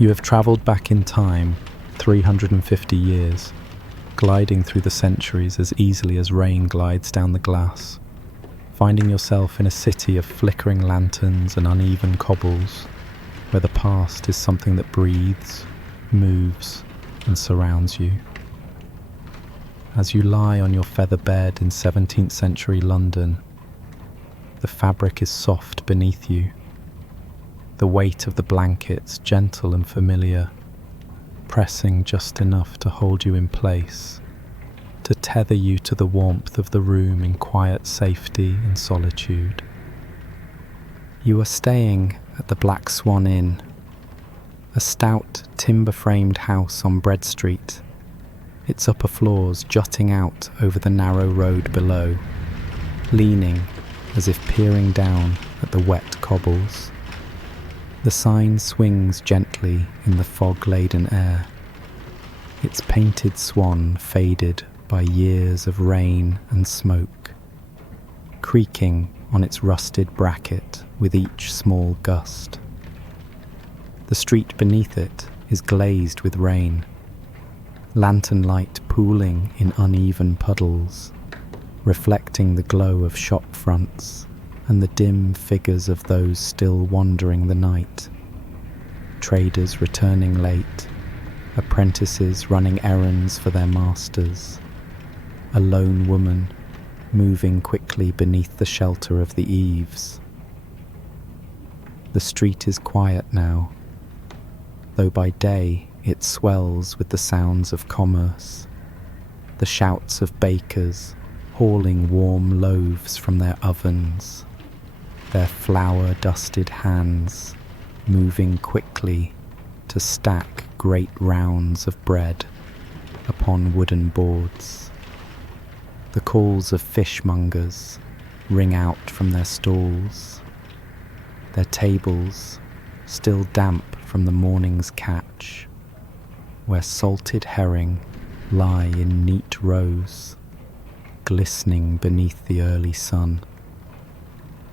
You have travelled back in time 350 years, gliding through the centuries as easily as rain glides down the glass, finding yourself in a city of flickering lanterns and uneven cobbles, where the past is something that breathes, moves, and surrounds you. As you lie on your feather bed in 17th century London, the fabric is soft beneath you, the weight of the blankets gentle and familiar, pressing just enough to hold you in place, to tether you to the warmth of the room in quiet safety and solitude. You are staying at the Black Swan Inn, a stout timber-framed house on Bread Street, its upper floors jutting out over the narrow road below, leaning as if peering down at the wet cobbles. The sign swings gently in the fog-laden air, its painted swan faded by years of rain and smoke, creaking on its rusted bracket with each small gust. The street beneath it is glazed with rain, lantern light pooling in uneven puddles, reflecting the glow of shop fronts and the dim figures of those still wandering the night. Traders returning late, apprentices running errands for their masters, a lone woman moving quickly beneath the shelter of the eaves. The street is quiet now, though by day it swells with the sounds of commerce, the shouts of bakers hauling warm loaves from their ovens, their flour-dusted hands moving quickly to stack great rounds of bread upon wooden boards. The calls of fishmongers ring out from their stalls, their tables still damp from the morning's catch, where salted herring lie in neat rows, glistening beneath the early sun.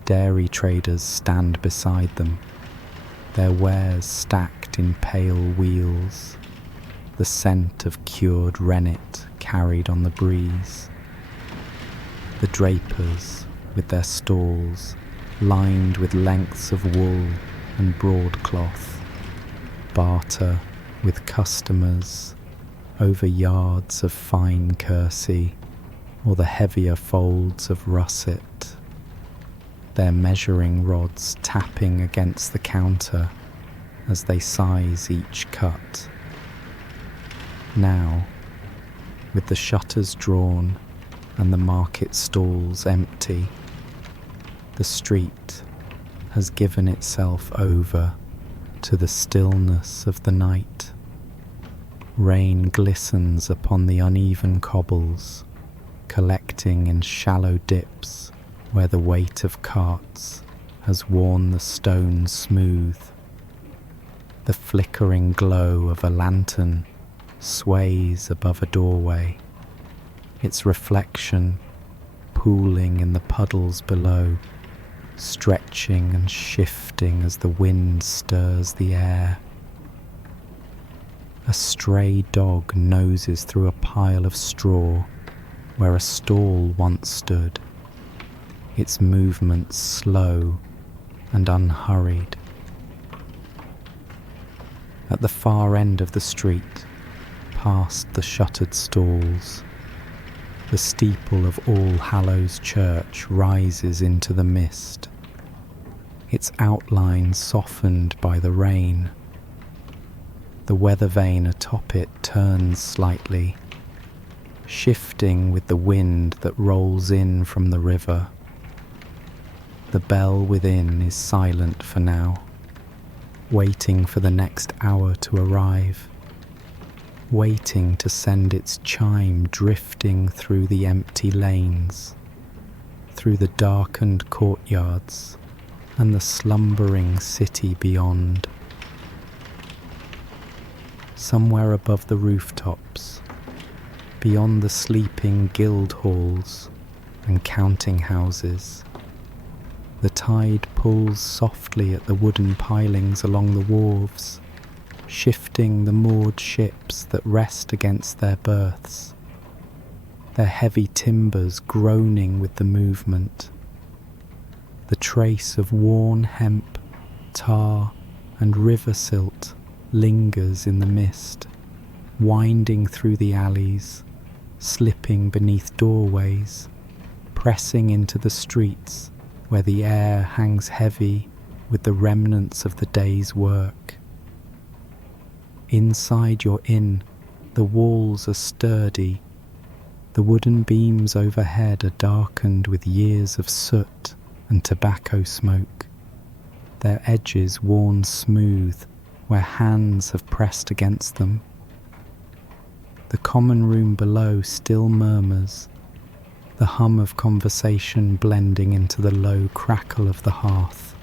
Dairy traders stand beside them, their wares stacked in pale wheels, the scent of cured rennet carried on the breeze. The drapers with their stalls lined with lengths of wool and broadcloth, barter with customers over yards of fine kersey or the heavier folds of russet, their measuring rods tapping against the counter as they size each cut. Now, with the shutters drawn and the market stalls empty, the street has given itself over to the stillness of the night. Rain glistens upon the uneven cobbles, collecting in shallow dips where the weight of carts has worn the stone smooth. The flickering glow of a lantern sways above a doorway, its reflection pooling in the puddles below, stretching and shifting as the wind stirs the air. A stray dog noses through a pile of straw where a stall once stood, its movements slow and unhurried. At the far end of the street, past the shuttered stalls, the steeple of All Hallows Church rises into the mist, its outline softened by the rain. The weather vane atop it turns slightly, shifting with the wind that rolls in from the river. The bell within is silent for now, waiting for the next hour to arrive, waiting to send its chime drifting through the empty lanes, through the darkened courtyards and the slumbering city beyond. Somewhere above the rooftops, beyond the sleeping guild halls and counting houses, the tide pulls softly at the wooden pilings along the wharves, shifting the moored ships that rest against their berths, their heavy timbers groaning with the movement. The trace of worn hemp, tar, and river silt lingers in the mist, winding through the alleys, slipping beneath doorways, pressing into the streets where the air hangs heavy with the remnants of the day's work. Inside your inn, the walls are sturdy. The wooden beams overhead are darkened with years of soot and tobacco smoke, their edges worn smooth where hands have pressed against them. The common room below still murmurs, the hum of conversation blending into the low crackle of the hearth,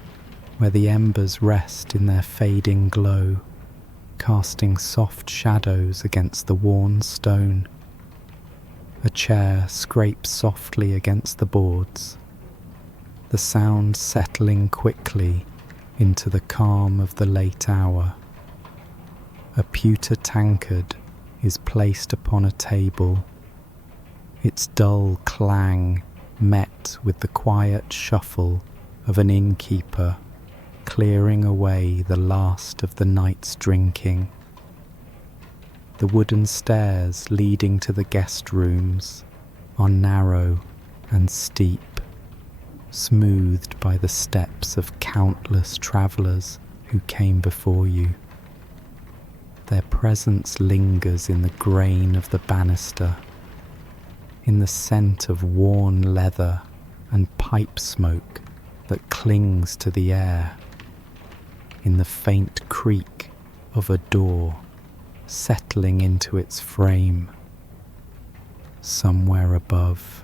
where the embers rest in their fading glow, casting soft shadows against the worn stone. A chair scrapes softly against the boards, the sound settling quickly into the calm of the late hour. A pewter tankard is placed upon a table, its dull clang met with the quiet shuffle of an innkeeper clearing away the last of the night's drinking. The wooden stairs leading to the guest rooms are narrow and steep, smoothed by the steps of countless travellers who came before you. Their presence lingers in the grain of the banister, in the scent of worn leather and pipe smoke that clings to the air, in the faint creak of a door settling into its frame. Somewhere above,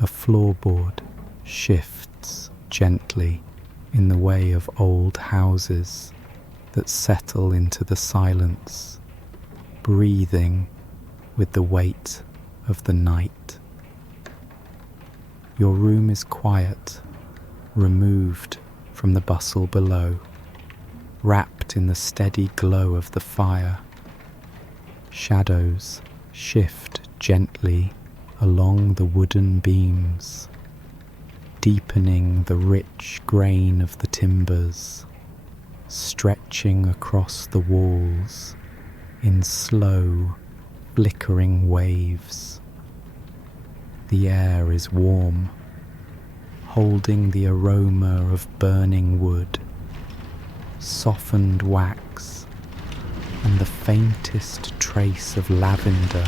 a floorboard shifts gently in the way of old houses that settle into the silence, breathing with the weight of the night. Your room is quiet, removed from the bustle below, wrapped in the steady glow of the fire. Shadows shift gently along the wooden beams, deepening the rich grain of the timbers, stretching across the walls in slow, flickering waves. The air is warm, holding the aroma of burning wood, softened wax, and the faintest trace of lavender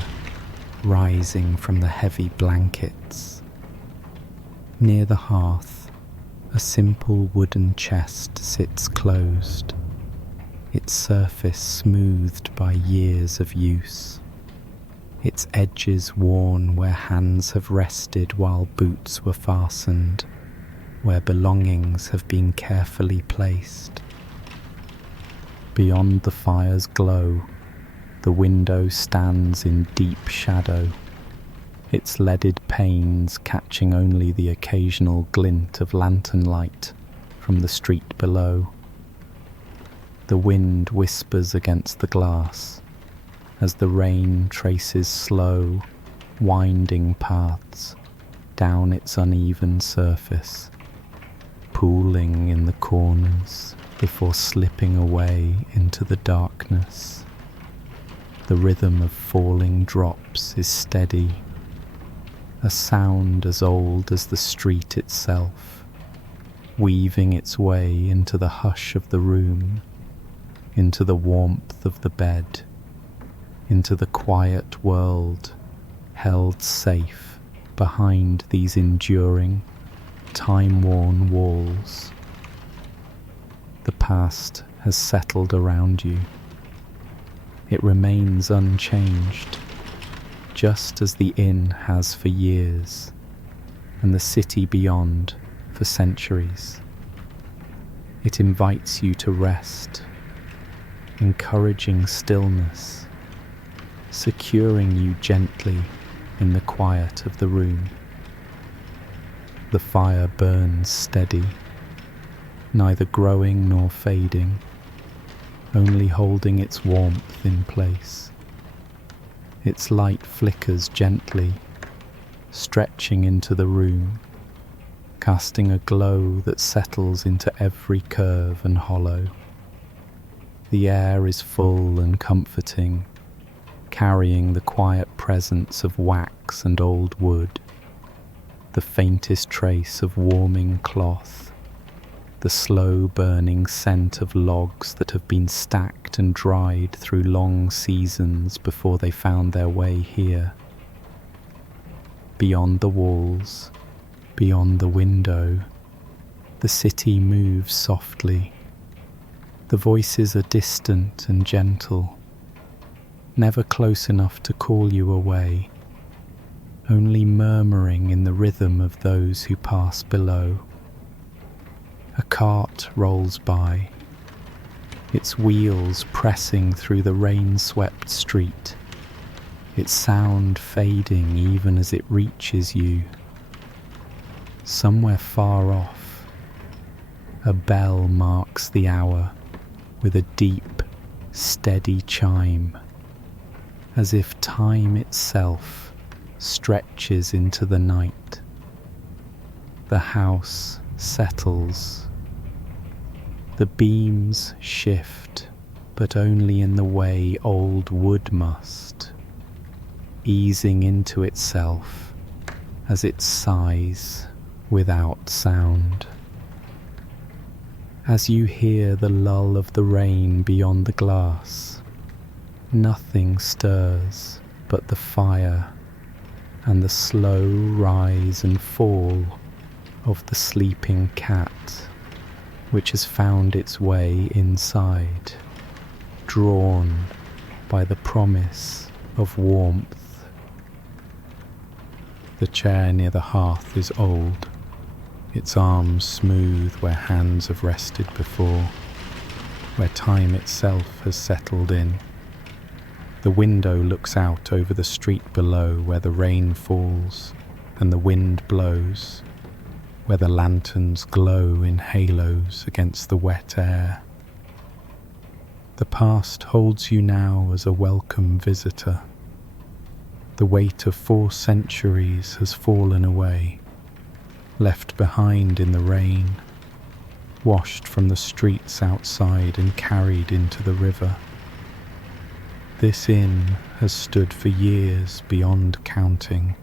rising from the heavy blankets. Near the hearth, a simple wooden chest sits closed, its surface smoothed by years of use, its edges worn where hands have rested while boots were fastened, where belongings have been carefully placed. Beyond the fire's glow, the window stands in deep shadow, its leaded panes catching only the occasional glint of lantern light from the street below. The wind whispers against the glass as the rain traces slow, winding paths down its uneven surface, pooling in the corners before slipping away into the darkness. The rhythm of falling drops is steady, a sound as old as the street itself, weaving its way into the hush of the room, into the warmth of the bed, into the quiet world held safe behind these enduring, time-worn walls. The past has settled around you. It remains unchanged, just as the inn has for years, and the city beyond for centuries. It invites you to rest, encouraging stillness, securing you gently in the quiet of the room. The fire burns steady, neither growing nor fading, only holding its warmth in place. Its light flickers gently, stretching into the room, casting a glow that settles into every curve and hollow. The air is full and comforting, carrying the quiet presence of wax and old wood, the faintest trace of warming cloth, the slow burning scent of logs that have been stacked and dried through long seasons before they found their way here. Beyond the walls, beyond the window, the city moves softly. The voices are distant and gentle, never close enough to call you away, only murmuring in the rhythm of those who pass below. A cart rolls by, its wheels pressing through the rain-swept street, its sound fading even as it reaches you. Somewhere far off, a bell marks the hour with a deep, steady chime, as if time itself stretches into the night. The house settles. The beams shift, but only in the way old wood must, easing into itself as it sighs without sound. As you hear the lull of the rain beyond the glass, nothing stirs but the fire and the slow rise and fall of the sleeping cat, which has found its way inside, drawn by the promise of warmth. The chair near the hearth is old, its arms smooth where hands have rested before, where time itself has settled in. The window looks out over the street below, where the rain falls and the wind blows, where the lanterns glow in halos against the wet air. The past holds you now as a welcome visitor. The weight of 4 centuries has fallen away, left behind in the rain, washed from the streets outside and carried into the river. This inn has stood for years beyond counting.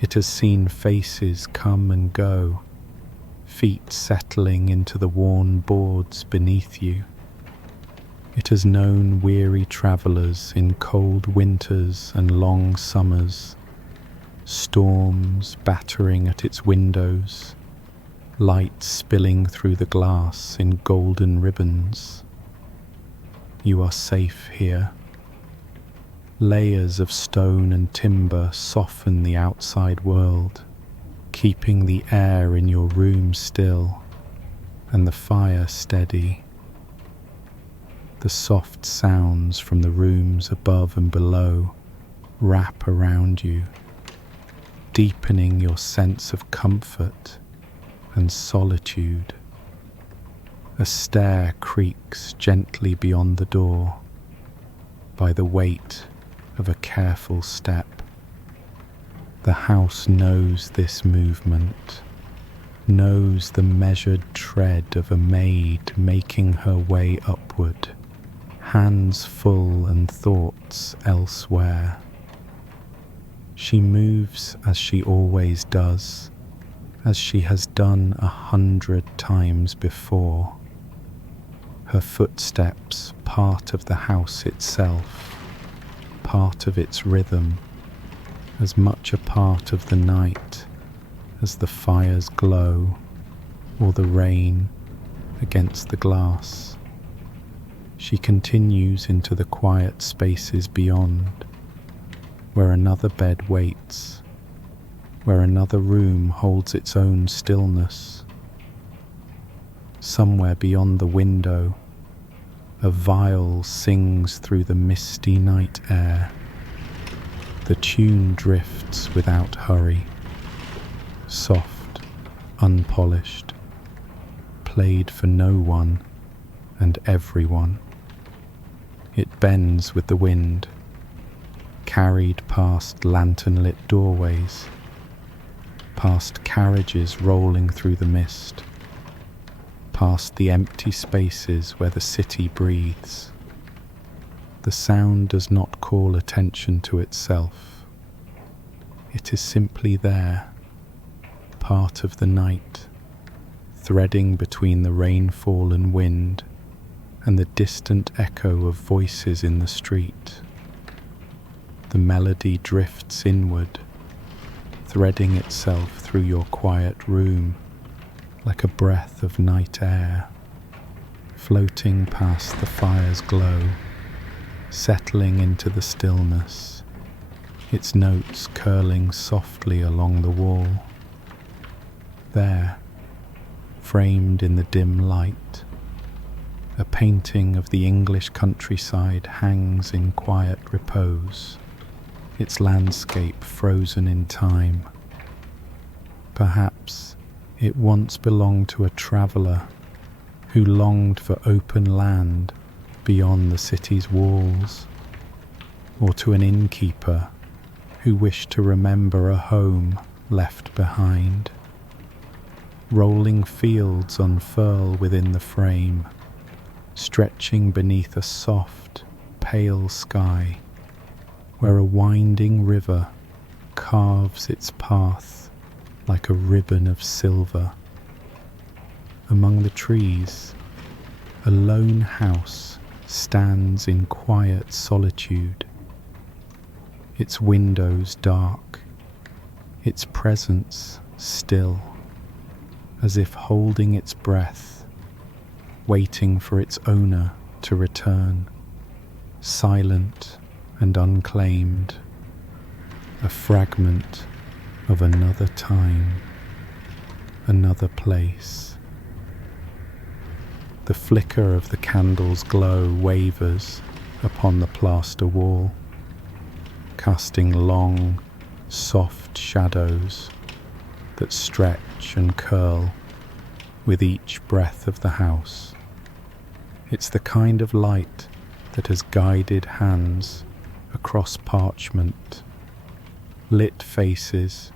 It has seen faces come and go, feet settling into the worn boards beneath you. It has known weary travellers in cold winters and long summers, storms battering at its windows, light spilling through the glass in golden ribbons. You are safe here. Layers of stone and timber soften the outside world, keeping the air in your room still and the fire steady. The soft sounds from the rooms above and below wrap around you, deepening your sense of comfort and solitude. A stair creaks gently beyond the door by the weight of a careful step. The house knows this movement, knows the measured tread of a maid making her way upward, hands full and thoughts elsewhere. She moves as she always does, as she has done 100 times before. Her footsteps part of the house itself, part of its rhythm, as much a part of the night as the fire's glow or the rain against the glass. She continues into the quiet spaces beyond, where another bed waits, where another room holds its own stillness. Somewhere beyond the window, a viol sings through the misty night air. The tune drifts without hurry, soft, unpolished, played for no one and everyone. It bends with the wind, carried past lantern-lit doorways, past carriages rolling through the mist, past the empty spaces where the city breathes. The sound does not call attention to itself. It is simply there, part of the night, threading between the rainfall and wind and the distant echo of voices in the street. The melody drifts inward, threading itself through your quiet room like a breath of night air, floating past the fire's glow, settling into the stillness, its notes curling softly along the wall. There, framed in the dim light, a painting of the English countryside hangs in quiet repose, its landscape frozen in time. Perhaps it once belonged to a traveller who longed for open land beyond the city's walls, or to an innkeeper who wished to remember a home left behind. Rolling fields unfurl within the frame, stretching beneath a soft, pale sky, where a winding river carves its path like a ribbon of silver. Among the trees, a lone house stands in quiet solitude, its windows dark, its presence still, as if holding its breath, waiting for its owner to return, silent and unclaimed, a fragment of another time, another place. The flicker of the candle's glow wavers upon the plaster wall, casting long, soft shadows that stretch and curl with each breath of the house. It's the kind of light that has guided hands across parchment, lit faces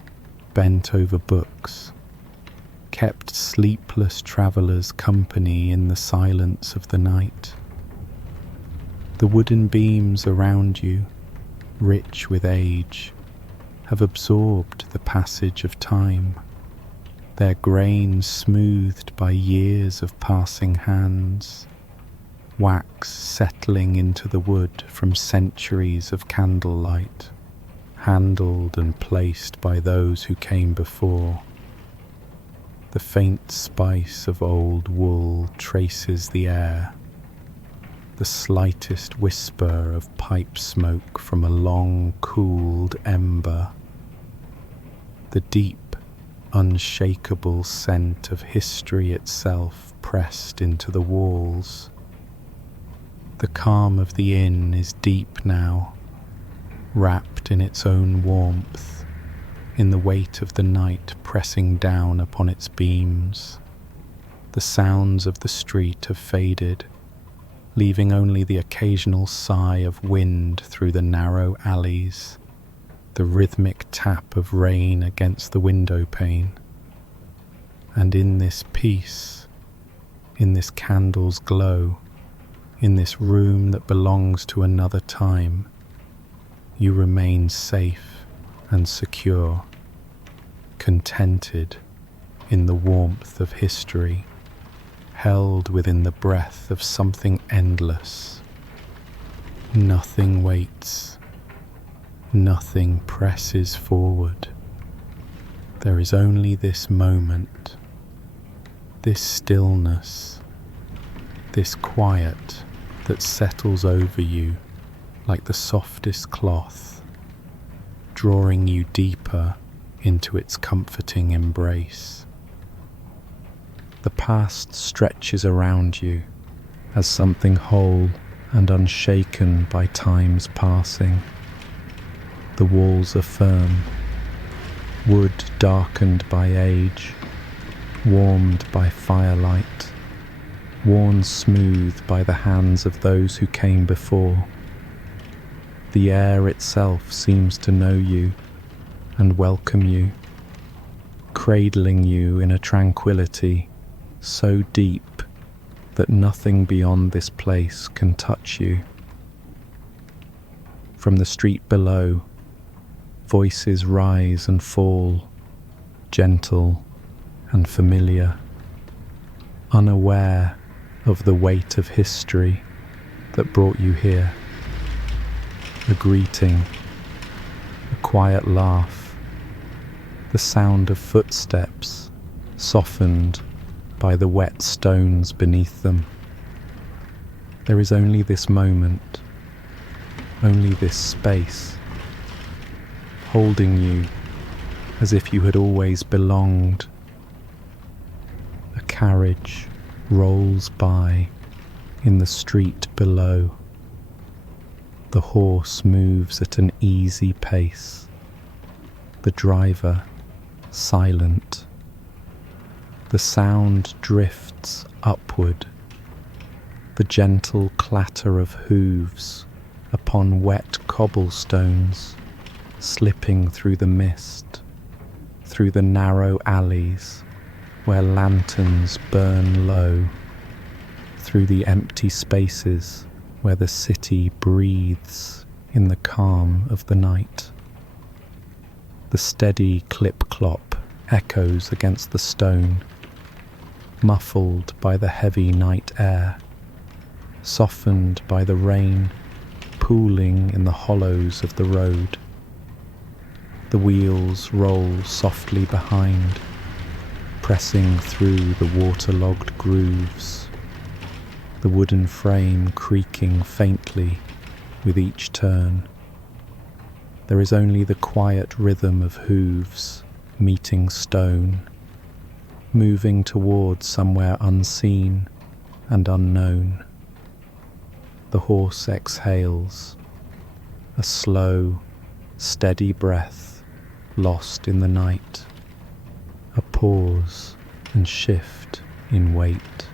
bent over books, kept sleepless travellers company in the silence of the night. The wooden beams around you, rich with age, have absorbed the passage of time, their grain smoothed by years of passing hands, wax settling into the wood from centuries of candlelight, handled and placed by those who came before. The faint spice of old wool traces the air, the slightest whisper of pipe smoke from a long cooled ember, the deep, unshakable scent of history itself pressed into the walls. The calm of the inn is deep now, wrapped in its own warmth, in the weight of the night pressing down upon its beams. The sounds of the street have faded, leaving only the occasional sigh of wind through the narrow alleys, the rhythmic tap of rain against the window pane. And in this peace, in this candle's glow, in this room that belongs to another time, you remain safe and secure, contented in the warmth of history, held within the breath of something endless. Nothing waits, nothing presses forward. There is only this moment, this stillness, this quiet that settles over you like the softest cloth, drawing you deeper into its comforting embrace. The past stretches around you as something whole and unshaken by time's passing. The walls are firm, wood darkened by age, warmed by firelight, worn smooth by the hands of those who came before. The air itself seems to know you and welcome you, cradling you in a tranquility so deep that nothing beyond this place can touch you. From the street below, voices rise and fall, gentle and familiar, unaware of the weight of history that brought you here. A greeting, a quiet laugh, the sound of footsteps softened by the wet stones beneath them. There is only this moment, only this space, holding you as if you had always belonged. A carriage rolls by in the street below. The horse moves at an easy pace, the driver silent. The sound drifts upward, the gentle clatter of hooves upon wet cobblestones, slipping through the mist, through the narrow alleys where lanterns burn low, through the empty spaces where the city breathes in the calm of the night. The steady clip-clop echoes against the stone, muffled by the heavy night air, softened by the rain pooling in the hollows of the road. The wheels roll softly behind, pressing through the waterlogged grooves, the wooden frame creaking faintly with each turn. There is only the quiet rhythm of hooves meeting stone, moving towards somewhere unseen and unknown. The horse exhales, a slow, steady breath lost in the night, a pause and shift in weight,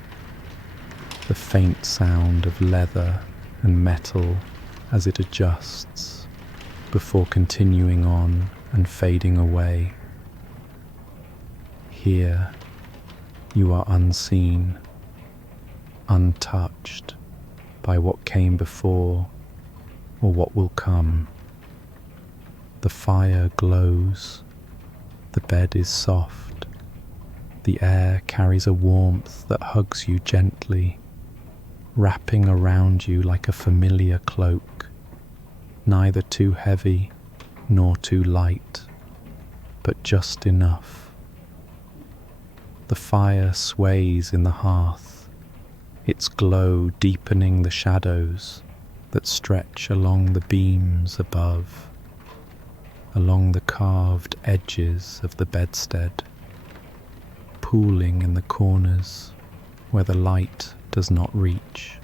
the faint sound of leather and metal as it adjusts before continuing on and fading away. Here you are unseen, untouched by what came before or what will come. The fire glows, the bed is soft, the air carries a warmth that hugs you gently, wrapping around you like a familiar cloak, neither too heavy nor too light, but just enough. The fire sways in the hearth, its glow deepening the shadows that stretch along the beams above, along the carved edges of the bedstead, pooling in the corners where the light does not reach.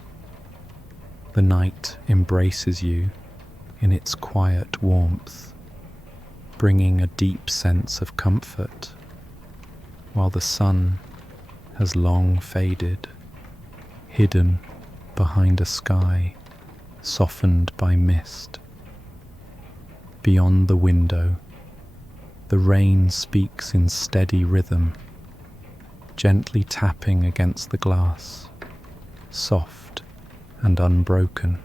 The night embraces you in its quiet warmth, bringing a deep sense of comfort, while the sun has long faded, hidden behind a sky softened by mist. Beyond the window, the rain speaks in steady rhythm, gently tapping against the glass, soft and unbroken.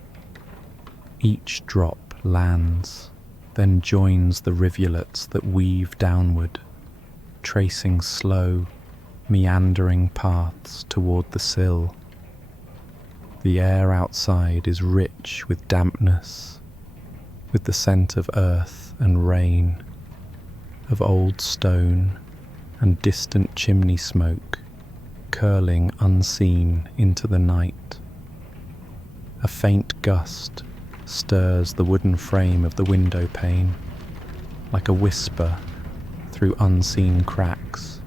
Each drop lands, then joins the rivulets that weave downward, tracing slow, meandering paths toward the sill. The air outside is rich with dampness, with the scent of earth and rain, of old stone and distant chimney smoke curling unseen into the night. A faint gust stirs the wooden frame of the window pane, like a whisper through unseen cracks,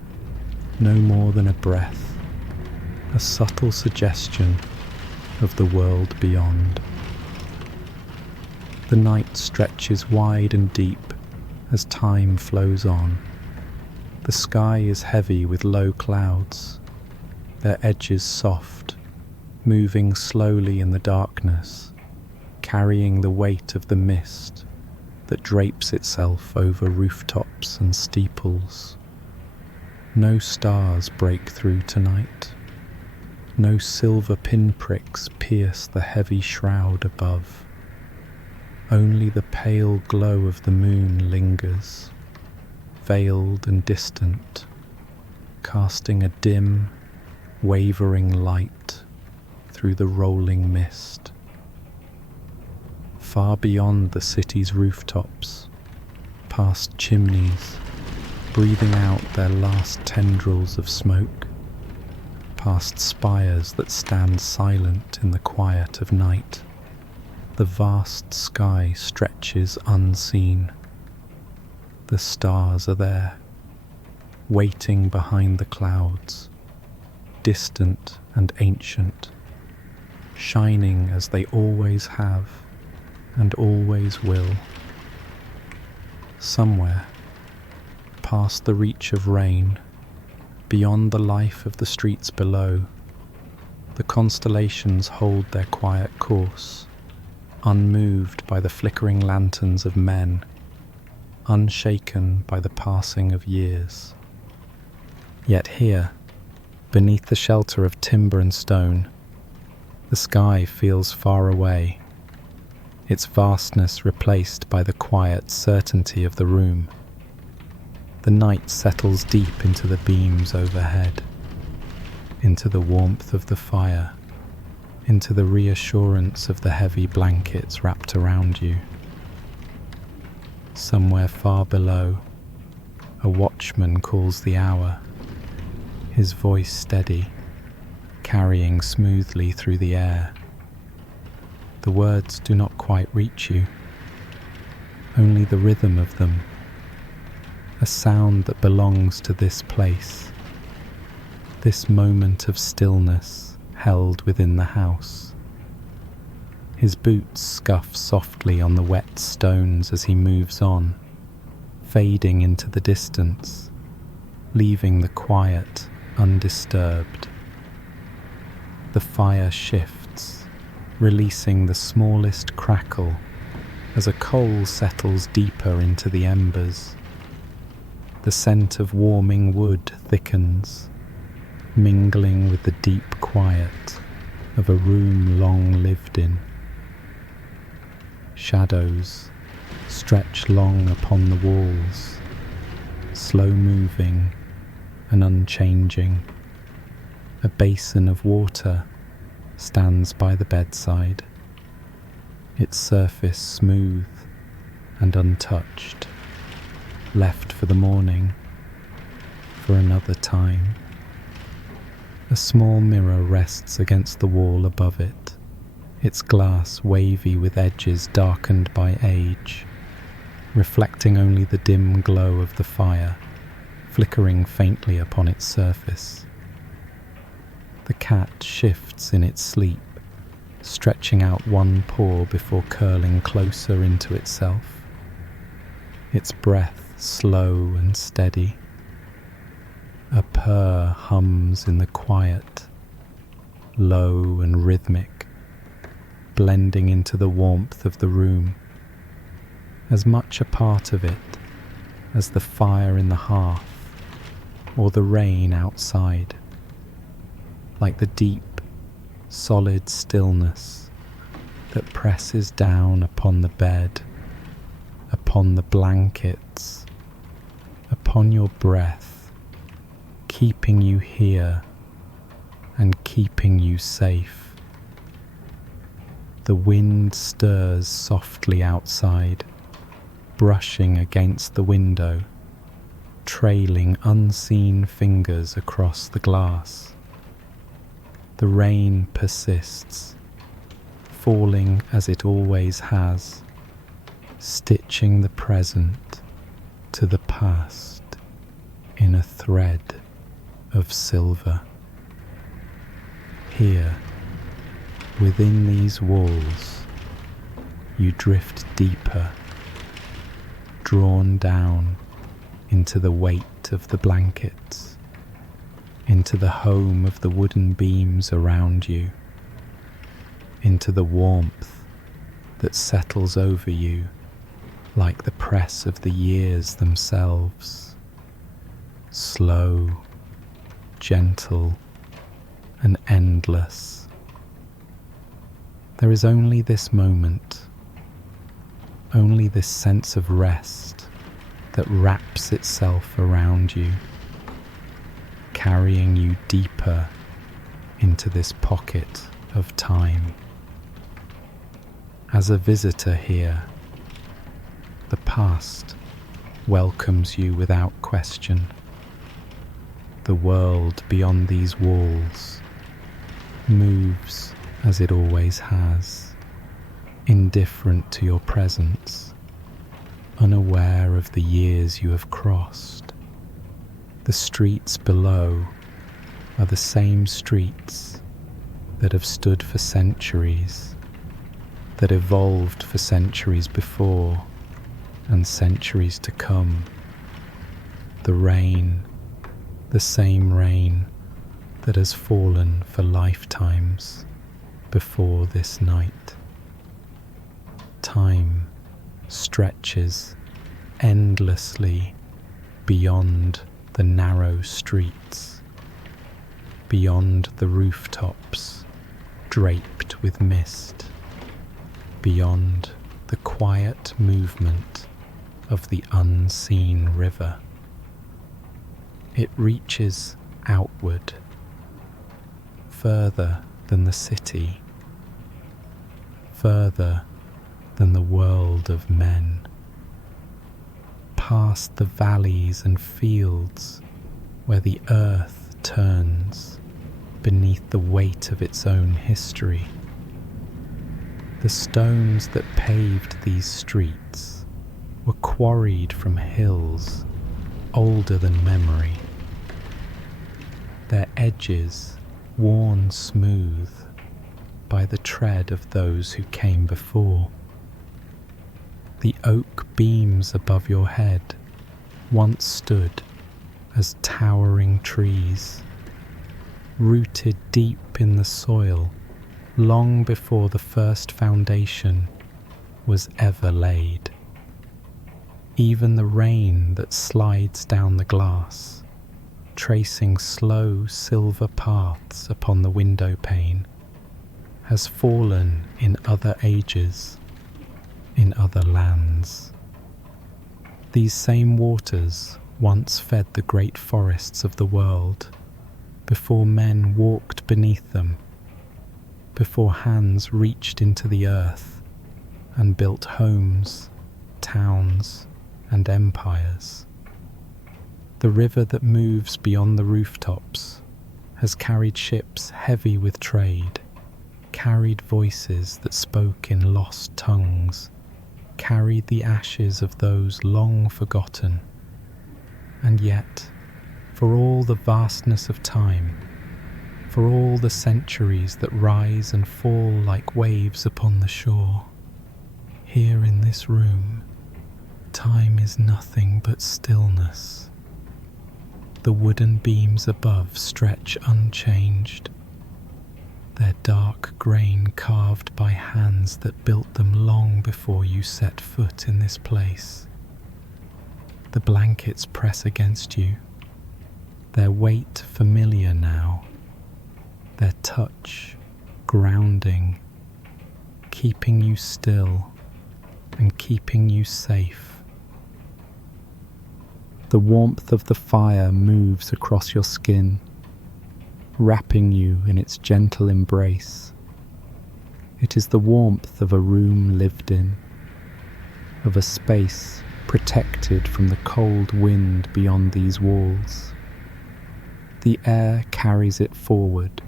no more than a breath, a subtle suggestion of the world beyond. The night stretches wide and deep as time flows on. The sky is heavy with low clouds, their edges soft moving slowly in the darkness, carrying the weight of the mist that drapes itself over rooftops and steeples. No stars break through tonight. No silver pinpricks pierce the heavy shroud above. Only the pale glow of the moon lingers, veiled and distant, casting a dim, wavering light through the rolling mist. Far beyond the city's rooftops, past chimneys, breathing out their last tendrils of smoke, past spires that stand silent in the quiet of night, the vast sky stretches unseen. The stars are there, waiting behind the clouds, distant and ancient, shining as they always have and always will. Somewhere, past the reach of rain, beyond the life of the streets below, the constellations hold their quiet course, unmoved by the flickering lanterns of men, unshaken by the passing of years. Yet here, beneath the shelter of timber and stone, the sky feels far away, its vastness replaced by the quiet certainty of the room. The night settles deep into the beams overhead, into the warmth of the fire, into the reassurance of the heavy blankets wrapped around you. Somewhere far below, a watchman calls the hour, his voice steady, carrying smoothly through the air. The words do not quite reach you, only the rhythm of them, a sound that belongs to this place, this moment of stillness held within the house. His boots scuff softly on the wet stones as he moves on, fading into the distance, leaving the quiet undisturbed. The fire shifts, releasing the smallest crackle as a coal settles deeper into the embers. The scent of warming wood thickens, mingling with the deep quiet of a room long lived in. Shadows stretch long upon the walls, slow moving and unchanging. A basin of water stands by the bedside, its surface smooth and untouched, left for the morning, for another time. A small mirror rests against the wall above it, its glass wavy with edges darkened by age, reflecting only the dim glow of the fire, flickering faintly upon its surface. The cat shifts in its sleep, stretching out one paw before curling closer into itself, its breath slow and steady. A purr hums in the quiet, low and rhythmic, blending into the warmth of the room, as much a part of it as the fire in the hearth or the rain outside, like the deep, solid stillness that presses down upon the bed, upon the blankets, upon your breath, keeping you here and keeping you safe. The wind stirs softly outside, brushing against the window, trailing unseen fingers across the glass. The rain persists, falling as it always has, stitching the present to the past in a thread of silver. Here, within these walls, you drift deeper, drawn down into the weight of the blankets, into the home of the wooden beams around you, into the warmth that settles over you like the press of the years themselves, slow, gentle, and endless. There is only this moment, only this sense of rest that wraps itself around you, carrying you deeper into this pocket of time. As a visitor here, the past welcomes you without question. The world beyond these walls moves as it always has, indifferent to your presence, unaware of the years you have crossed. The streets below are the same streets that have stood for centuries, that evolved for centuries before and centuries to come. The rain, the same rain that has fallen for lifetimes before this night. Time stretches endlessly beyond the narrow streets, beyond the rooftops draped with mist, beyond the quiet movement of the unseen river. It reaches outward, further than the city, further than the world of men, past the valleys and fields where the earth turns beneath the weight of its own history. The stones that paved these streets were quarried from hills older than memory, their edges worn smooth by the tread of those who came before. The oak beams above your head once stood as towering trees, rooted deep in the soil long before the first foundation was ever laid. Even the rain that slides down the glass, tracing slow silver paths upon the window pane, has fallen in other ages, in other lands. These same waters once fed the great forests of the world, before men walked beneath them, before hands reached into the earth and built homes, towns, and empires. The river that moves beyond the rooftops has carried ships heavy with trade, carried voices that spoke in lost tongues, carried the ashes of those long forgotten. And yet, for all the vastness of time, for all the centuries that rise and fall like waves upon the shore, here in this room, time is nothing but stillness. The wooden beams above stretch unchanged, their dark grain carved by hands that built them long before you set foot in this place. The blankets press against you, their weight familiar now, their touch grounding, keeping you still and keeping you safe. The warmth of the fire moves across your skin, wrapping you in its gentle embrace. It is the warmth of a room lived in, of a space protected from the cold wind beyond these walls. The air carries it forward,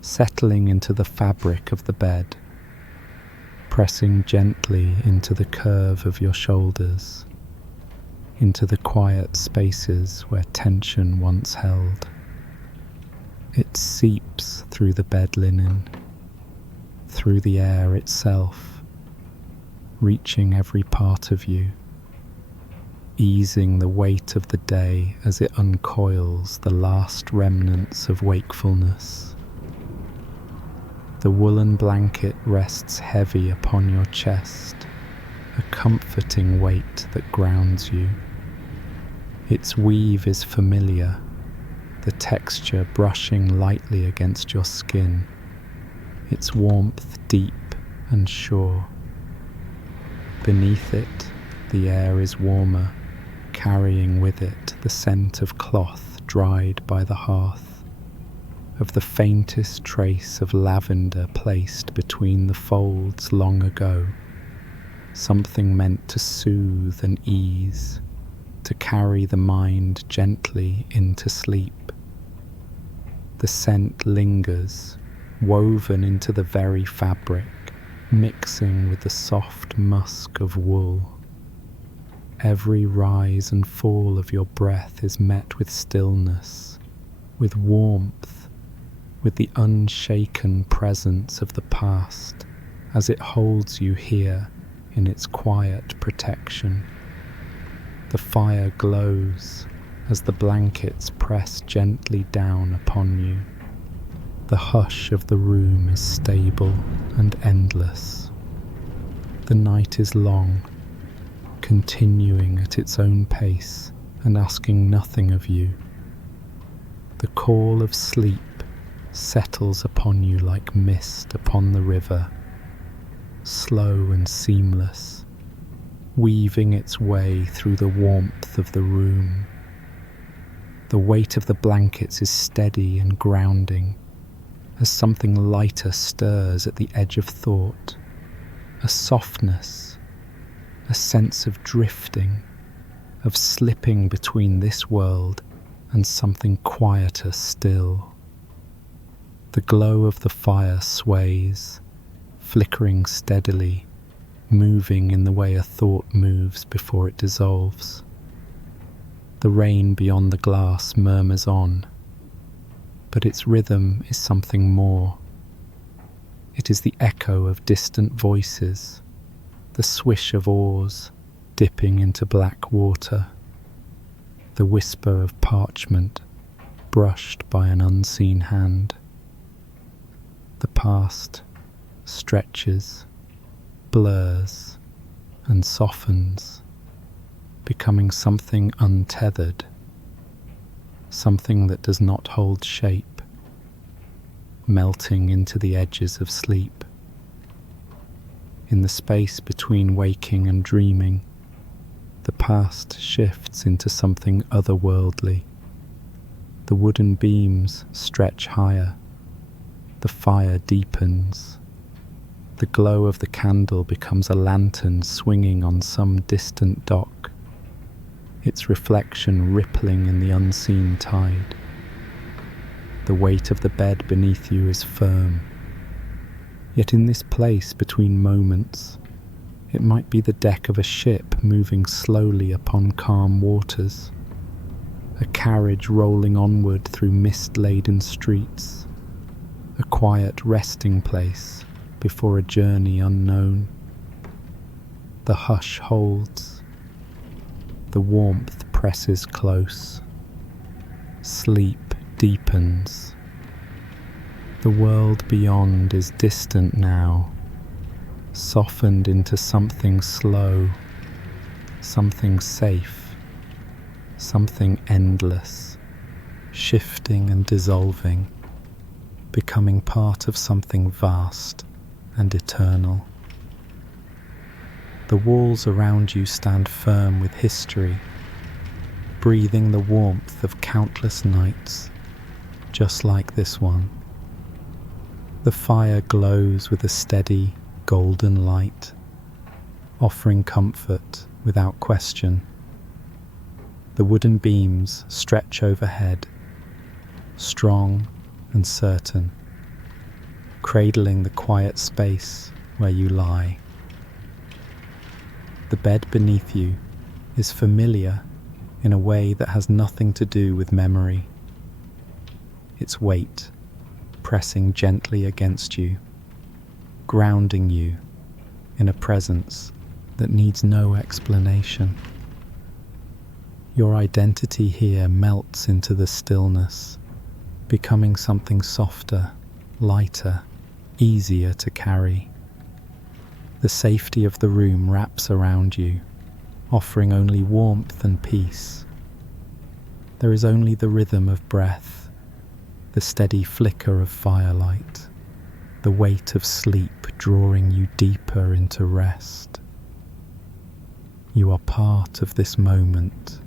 settling into the fabric of the bed, pressing gently into the curve of your shoulders, into the quiet spaces where tension once held. It seeps through the bed linen, through the air itself, reaching every part of you, easing the weight of the day as it uncoils the last remnants of wakefulness. The woolen blanket rests heavy upon your chest, a comforting weight that grounds you. Its weave is familiar, the texture brushing lightly against your skin, its warmth deep and sure. Beneath it, the air is warmer, carrying with it the scent of cloth dried by the hearth, of the faintest trace of lavender placed between the folds long ago, something meant to soothe and ease, to carry the mind gently into sleep. The scent lingers, woven into the very fabric, mixing with the soft musk of wool. Every rise and fall of your breath is met with stillness, with warmth, with the unshaken presence of the past as it holds you here in its quiet protection. The fire glows as the blankets press gently down upon you. The hush of the room is stable and endless. The night is long, continuing at its own pace and asking nothing of you. The call of sleep settles upon you like mist upon the river, slow and seamless, weaving its way through the warmth of the room. The weight of the blankets is steady and grounding, as something lighter stirs at the edge of thought, a softness, a sense of drifting, of slipping between this world and something quieter still. The glow of the fire sways, flickering steadily, moving in the way a thought moves before it dissolves. The rain beyond the glass murmurs on, but its rhythm is something more. It is the echo of distant voices, the swish of oars dipping into black water, the whisper of parchment brushed by an unseen hand. The past stretches, blurs, and softens, becoming something untethered, something that does not hold shape, melting into the edges of sleep. In the space between waking and dreaming, the past shifts into something otherworldly. The wooden beams stretch higher, the fire deepens, the glow of the candle becomes a lantern swinging on some distant dock, its reflection rippling in the unseen tide. The weight of the bed beneath you is firm, yet in this place between moments, it might be the deck of a ship moving slowly upon calm waters, a carriage rolling onward through mist-laden streets, a quiet resting place before a journey unknown. The hush holds, the warmth presses close, sleep deepens. The world beyond is distant now, softened into something slow, something safe, something endless, shifting and dissolving, becoming part of something vast and eternal. The walls around you stand firm with history, breathing the warmth of countless nights, just like this one. The fire glows with a steady, golden light, offering comfort without question. The wooden beams stretch overhead, strong and certain, cradling the quiet space where you lie. The bed beneath you is familiar in a way that has nothing to do with memory. Its weight pressing gently against you, grounding you in a presence that needs no explanation. Your identity here melts into the stillness, becoming something softer, lighter, easier to carry. The safety of the room wraps around you, offering only warmth and peace. There is only the rhythm of breath, the steady flicker of firelight, the weight of sleep drawing you deeper into rest. You are part of this moment,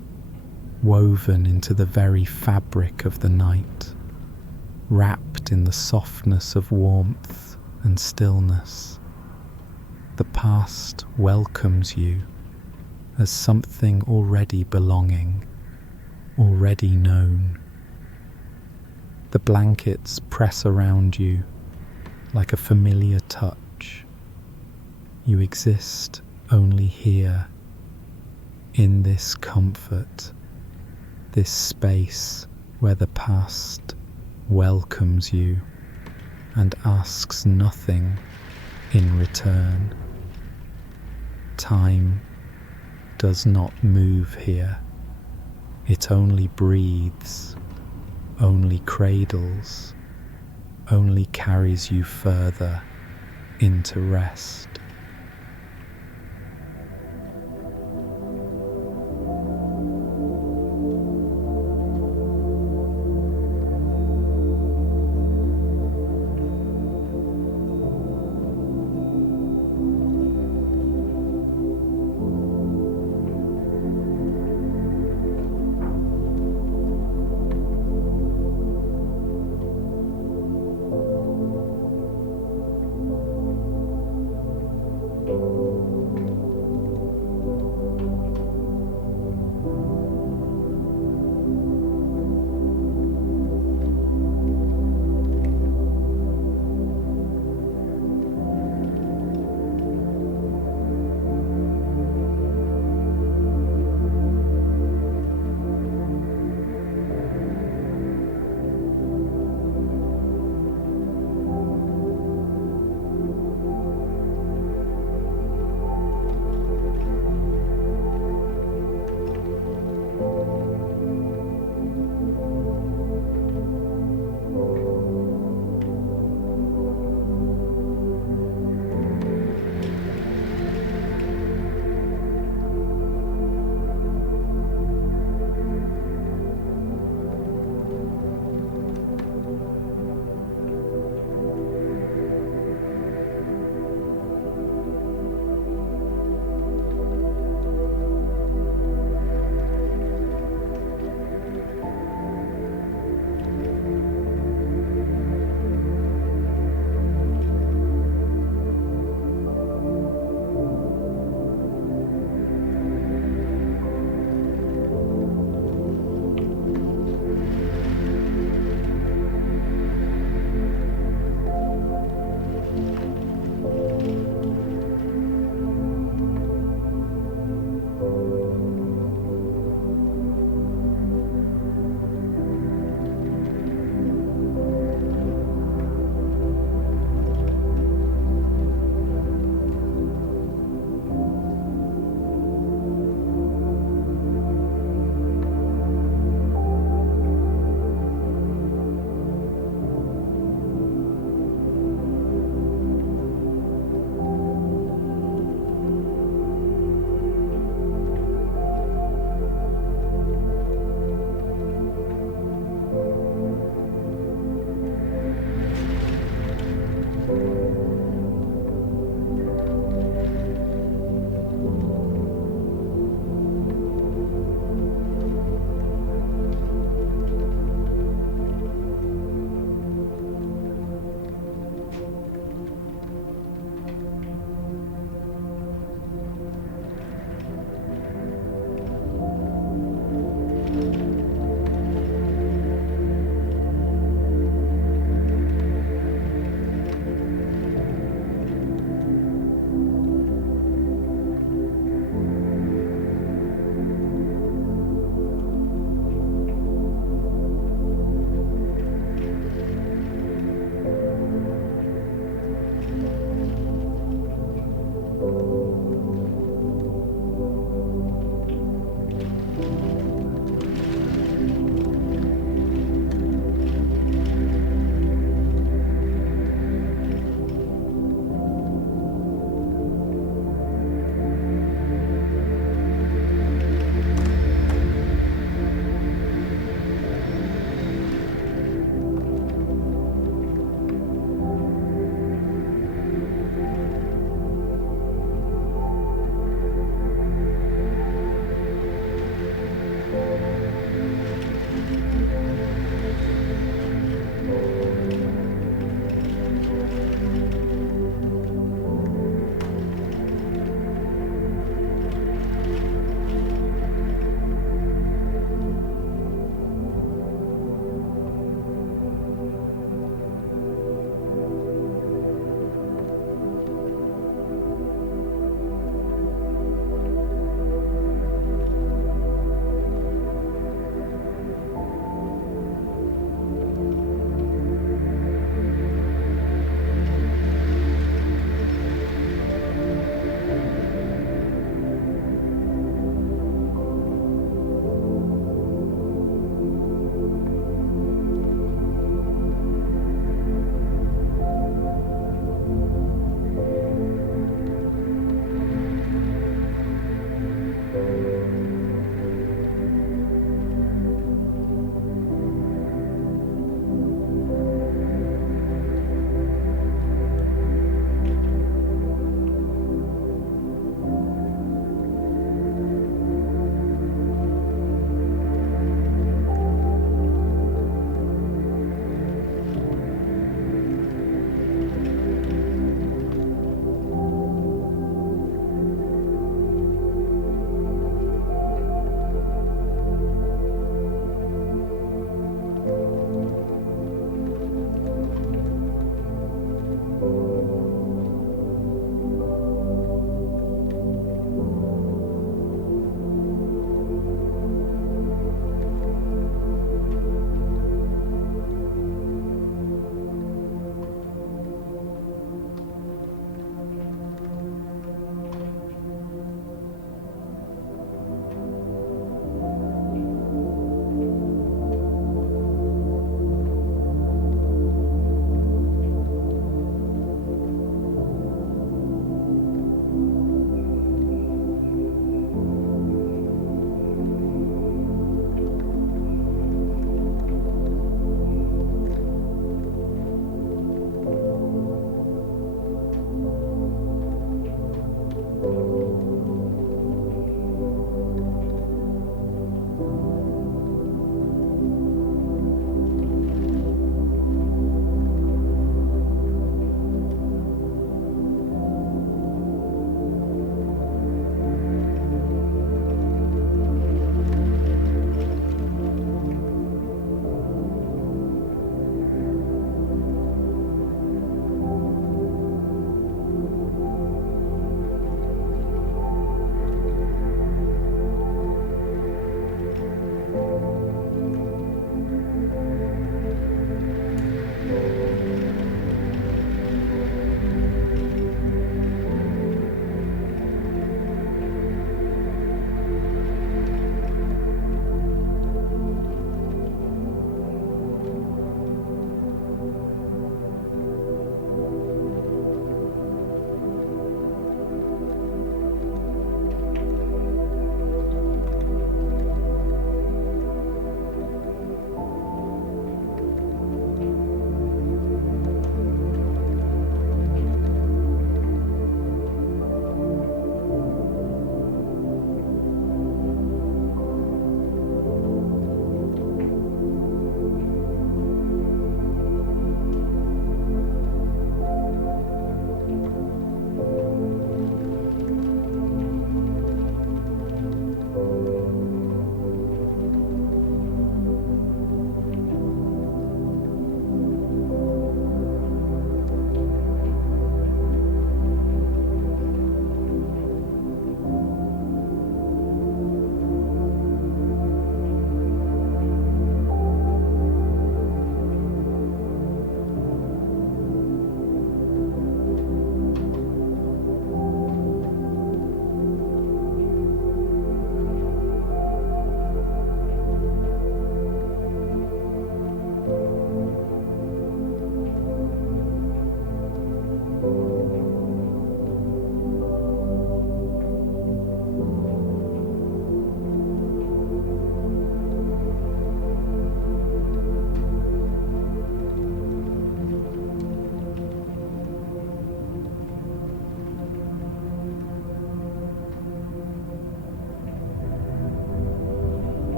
woven into the very fabric of the night, wrapped in the softness of warmth and stillness. The past welcomes you as something already belonging, already known. The blankets press around you like a familiar touch. You exist only here, in this comfort, this space where the past welcomes you and asks nothing in return. Time does not move here. It only breathes, only cradles, only carries you further into rest.